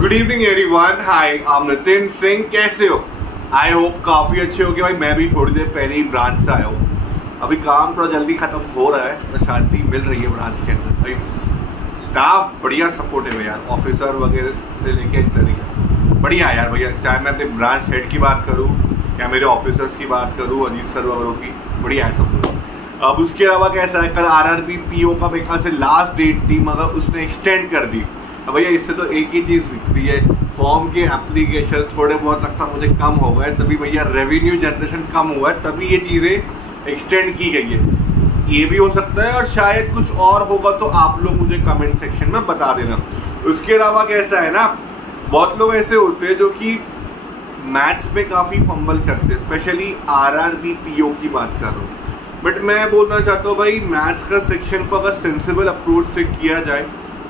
Good evening everyone, hi I am Nitin Singh. कैसे हो? I hope काफी अच्छे हो। भाई मैं भी थोड़ी देर पहले ही ब्रांच से आया हूँ। अभी काम थोड़ा जल्दी खत्म हो रहा है, तो शांति मिल रही है ब्रांच के अंदर। भाई स्टाफ बढ़िया सपोर्टिव है यार, ऑफिसर वगैरह से लेके तरीका बढ़िया है यार भैया। चाहे मैं अपने ब्रांच हेड की बात करूँ या मेरे ऑफिसर्स की बात करूँ, अजीत सर वगैरह की, बढ़िया है सब कुछ। अब उसके अलावा कैसा है, कल आरआरबी पीओ का मेरे ख्याल से लास्ट डेट थी, मगर उसने एक्सटेंड कर दी। अब भैया इससे तो एक ही चीज दिखती है, फॉर्म के एप्लीकेशन थोड़े बहुत लगता मुझे कम हो गए, तभी भैया रेवेन्यू जनरेशन कम हुआ है, तभी ये चीजें एक्सटेंड की गई है। ये भी हो सकता है और शायद कुछ और होगा, तो आप लोग मुझे कमेंट सेक्शन में बता देना। उसके अलावा कैसा है ना, बहुत लोग ऐसे होते हैं जो कि मैथ्स में काफी फंबल करते हैं, स्पेशली आरआरबी पीओ की बात कर रहा हूँ। बट मैं बोलना चाहता हूँ भाई, मैथ्स का सेक्शन को अगर सेंसिबल अप्रोच से किया जाए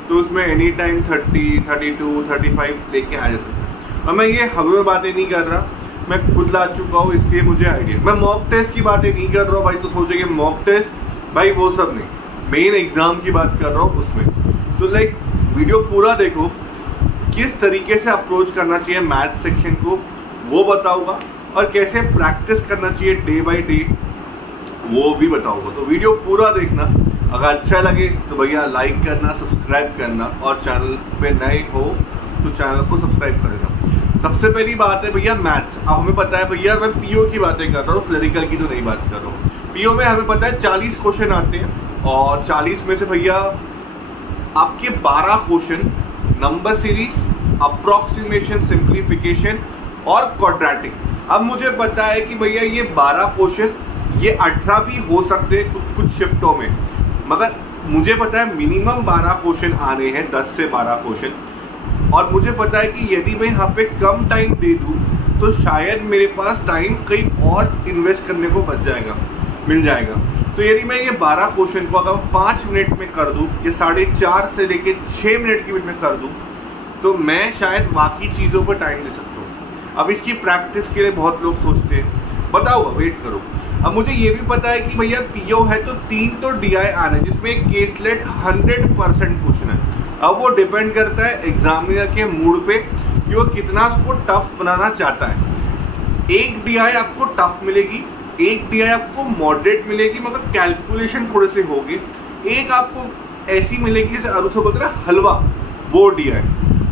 तो उसमें एनी टाइम 30, 32, 35 लेके आ जा सकता है। और मैं ये हवा में बातें नहीं कर रहा, मैं खुद ला चुका हूँ, इसलिए मुझे आइडिया। मैं मॉक टेस्ट की बातें नहीं कर रहा हूँ भाई, तो सोचेंगे मॉक टेस्ट भाई वो सब नहीं, मेन एग्जाम की बात कर रहा हूँ उसमें। तो लाइक वीडियो पूरा देखो, किस तरीके से अप्रोच करना चाहिए मैथ्स सेक्शन को वो बताऊंगा, और कैसे प्रैक्टिस करना चाहिए डे बाई डे वो भी बताऊंगा। तो वीडियो पूरा देखना, अगर अच्छा लगे तो भैया लाइक करना, सब्सक्राइब करना, और चैनल पे नए हो तो चैनल को सब्सक्राइब कर देना। सबसे पहली बात है भैया मैथ्स। अब हमें पता है भैया, मैं पीओ की बातें कर रहा हूँ, क्लरिकल की तो नहीं बात कर रहा हूँ। पीओ में हमें पता है 40 क्वेश्चन आते हैं, और 40 में से भैया आपके 12 question number series, approximation, simplification और क्वाड्रेटिक। अब मुझे पता है कि भैया ये 12 क्वेश्चन, ये 18 भी हो सकते हैं कुछ शिफ्टों में, मगर मुझे पता है मिनिमम 12 क्वेश्चन आने हैं, 10 से 12 क्वेश्चन। और मुझे पता है कि यदि मैं यहाँ पे कम टाइम दे दूँ तो शायद मेरे पास टाइम कहीं और इन्वेस्ट करने को बच जाएगा, मिल जाएगा। तो यदि मैं ये 12 क्वेश्चन को अगर 5 मिनट में कर दूँ या 4.5 से लेके 6 मिनट के बीच में कर दूँ, तो मैं शायद बाकी चीज़ों पर टाइम दे सकता हूँ। अब इसकी प्रैक्टिस के लिए बहुत लोग सोचते हैं, बताओ वेट करो। अब मुझे ये भी पता है कि भैया पीओ है तो 3 तो डीआई आने, जिसमें एक केसलेट 100% क्वेश्चन है। अब वो डिपेंड करता है एग्जामिनर के मूड पे कि वो कितना उसको टफ बनाना चाहता है। एक डीआई आपको टफ मिलेगी, एक डीआई आपको मॉडरेट मिलेगी, मगर कैलकुलेशन थोड़े से होगी। एक आपको ऐसी मिलेगी जैसे अरुण से बोलते हैं हलवा, वो डीआई।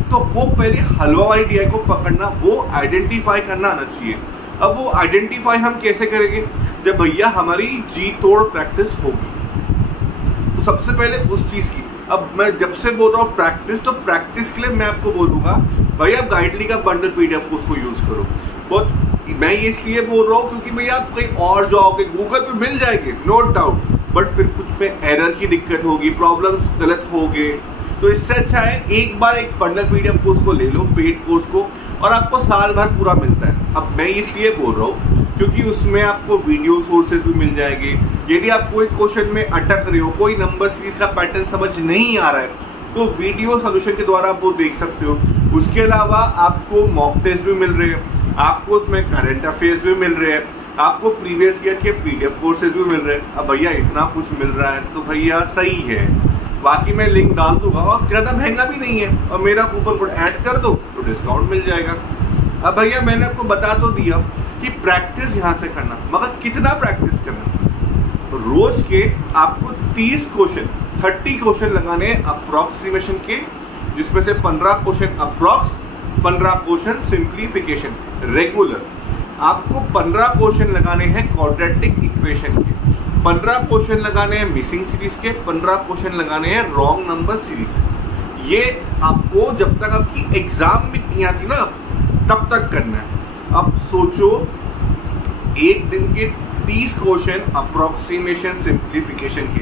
तो वो पहले हलवा वाली डीआई को पकड़ना, वो आइडेंटिफाई करना आना चाहिए। अब वो आइडेंटिफाई हम कैसे करेंगे, जब भैया हमारी जी तोड़ प्रैक्टिस होगी। तो सबसे पहले उस चीज की, अब मैं जब से बोल रहा हूँ प्रैक्टिस, तो प्रैक्टिस के लिए मैं आपको बोलूंगा भैया गाइडली का बंडल पीडीएफ उसको यूज करो। बहुत मैं ये इसलिए बोल रहा हूँ क्योंकि भैया आप कहीं और जाओगे, गूगल पे मिल जाएंगे नो डाउट, बट फिर कुछ में एरर की दिक्कत होगी, प्रॉब्लम्स गलत होंगे। तो इससे अच्छा है एक बार एक बंडल पीडीएफ कोर्स को ले लो, पेड कोर्स को, और आपको साल भर पूरा मिलता है। अब मैं इसलिए बोल रहा हूँ क्योंकि उसमें आपको वीडियो सोर्सेज भी मिल जाएंगे। यदि आप कोई क्वेश्चन में अटक रहे हो, कोई नंबर सीरीज का पैटर्न समझ नहीं आ रहा है, तो वीडियो सोल्यूशन के द्वारा आप वो देख सकते हो। उसके अलावा आपको मॉक टेस्ट भी मिल रहे हैं, आपको उसमें करंट अफेयर्स भी मिल रहे हैं, आपको प्रीवियस ईयर के पीडीएफ कोर्सेज भी मिल रहे हैं। अब भैया इतना कुछ मिल रहा है तो भैया सही है। बाकी मैं लिंक डाल दूंगा, और ज्यादा महंगा भी नहीं है, और मेरा कूपन कोड ऐड कर दो तो डिस्काउंट मिल जाएगा। अब भैया मैंने आपको बता तो दिया कि प्रैक्टिस यहाँ से करना, मगर कितना प्रैक्टिस करना। रोज के आपको 30 क्वेश्चन, 30 क्वेश्चन लगाने अप्रोक्सीमेशन के, जिसमें से 15 question approx, 15 question simplification regular. आपको 15 क्वेश्चन लगाने हैं क्वाड्रेटिक इक्वेशन के, 15 क्वेश्चन लगाने हैं मिसिंग सीरीज के, 15 क्वेश्चन लगाने हैं रॉन्ग नंबर सीरीज। ये आपको जब तक आपकी एग्जाम में नहीं आती ना तब तक करना है। अब सोचो, एक दिन के 30 क्वेश्चन अप्रोक्सीमेशन सिंप्लीफिकेशन के,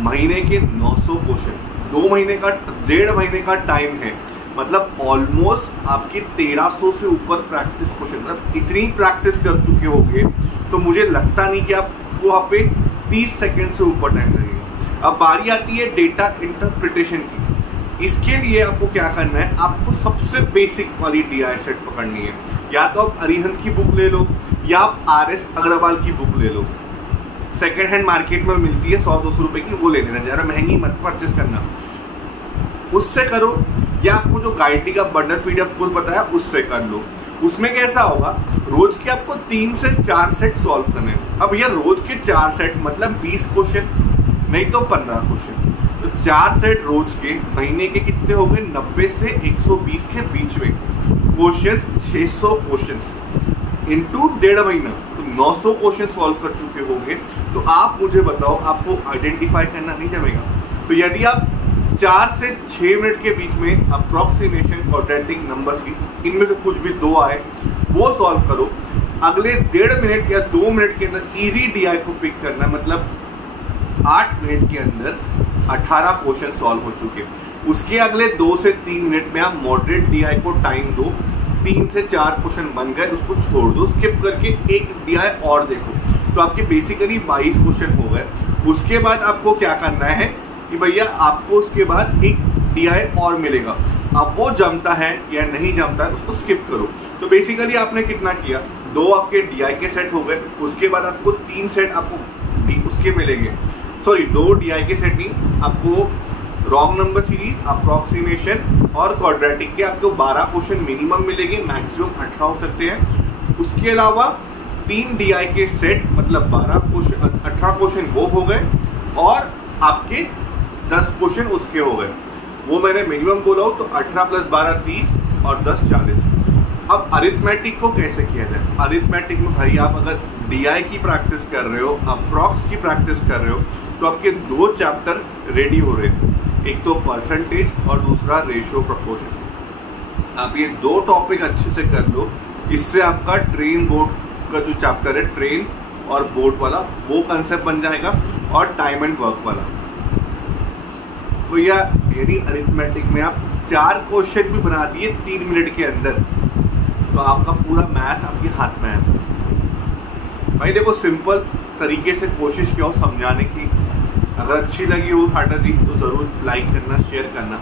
महीने के 900 क्वेश्चन, 2 महीने का, 1.5 महीने का टाइम है, मतलब ऑलमोस्ट आपके 1300 से ऊपर प्रैक्टिस क्वेश्चन। मतलब इतनी प्रैक्टिस कर चुके होंगे तो मुझे लगता नहीं कि आपको वहां पे 30 सेकंड से ऊपर टाइम लगेगा। अब बारी आती है डेटा इंटरप्रिटेशन की। इसके लिए आपको क्या करना है, आपको सबसे बेसिक वाली डीआई सेट पकड़नी है। या तो आप अरिहंत की बुक ले लो, या आप आरएस अग्रवाल की बुक ले लो। सेकेंड हैंड मार्केट में मिलती है 100-200 रुपए की, वो ले लेना, ज्यादा महंगी मत परचेस करना। उससे करो, या आपको जो गाइडी का बंडल पीडीएफ कोर्स बताया उससे कर लो। उसमें कैसा होगा, रोज के आपको 3 से 4 सेट सॉल्व करने हैं। अब ये रोज के 4 सेट मतलब 20 क्वेश्चन, नहीं तो 15 क्वेश्चन। तो 4 सेट रोज के, महीने के कितने हो गए, 90 से 120 के बीच में क्वेश्चंस, 600 क्वेश्चंस इनटू 1.5 महीना, तो 900 क्वेश्चन सॉल्व कर चुके होंगे। तो आप मुझे बताओ, आपको आइडेंटिफाई करना नहीं जमेगा? तो यदि आप 4 से 6 मिनट के बीच में अप्रोक्सीमेशन क्वाड्रेटिक नंबर्स की इनमें से कुछ भी 2 आए वो सॉल्व करो, अगले 1.5 मिनट या 2 मिनट के अंदर इजी डीआई को पिक करना, मतलब 8 मिनट के अंदर 18 क्वेश्चन सॉल्व हो चुके। उसके अगले 2 से 3 मिनट में आप मॉडरेट डीआई को टाइम दो, 3 से 4 क्वेश्चन बन गए, उसको छोड़ दो, स्किप करके एक डीआई और देखो, तो आपके बेसिकली 22 क्वेश्चन हो गए। उसके बाद आपको क्या करना है कि भैया आपको उसके बाद एक डीआई और मिलेगा, अब वो जमता है या नहीं जमता है उसको स्किप करो। तो बेसिकली आपने कितना किया, 2 आपके डीआई के सेट हो गए, उसके बाद आपको 3 सेट आपको उसके मिलेंगे, सॉरी 2 डीआई के सेट नहीं, आपको रॉन्ग नंबर सीरीज, अप्रोक्सीमेशन और क्वाड्रेटिक के आपको 12 क्वेश्चन मिनिमम मिलेंगे, मैक्सिमम 18 हो सकते हैं। उसके अलावा 3 डीआई के सेट मतलब 12 क्वेश्चन, 18 क्वेश्चन वो हो गए, और आपके 10 क्वेश्चन उसके हो गए, वो मैंने मिनिमम बोला हो, तो 18 + 12 30 और 10 40। अब अरिथमेटिक को कैसे किया जाए? अरिथमेटिक में भाई आप अगर डीआई की प्रैक्टिस कर रहे हो, अप्रॉक्स की प्रैक्टिस कर रहे हो, तो आपके 2 चैप्टर रेडी हो रहे हैं, एक तो परसेंटेज और दूसरा रेशियो प्रोपोर्शन। आप ये 2 टॉपिक अच्छे से कर लो, इससे आपका ट्रेन बोर्ड का जो चैप्टर है, ट्रेन और बोर्ड वाला, वो कंसेप्ट बन जाएगा, और टाइम एंड वर्क वाला। तो यह वेरी अरिथमेटिक में आप 4 क्वेश्चन भी बना दिए 3 मिनट के अंदर, तो आपका पूरा मैथ्स आपके हाथ में है। भाई देखो, सिंपल तरीके से कोशिश किया हो समझाने की। अगर अच्छी लगी हो स्ट्रैटेजी तो जरूर लाइक करना, शेयर करना।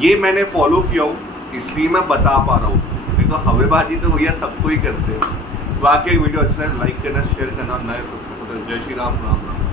ये मैंने फॉलो किया हो इसलिए मैं बता पा रहा हूँ, नहीं तो हवेबाजी तो भैया सबको ही करते हैं। बाकी वीडियो अच्छा है, लाइक करना, शेयर करना, नए। जय श्री राम, राम राम।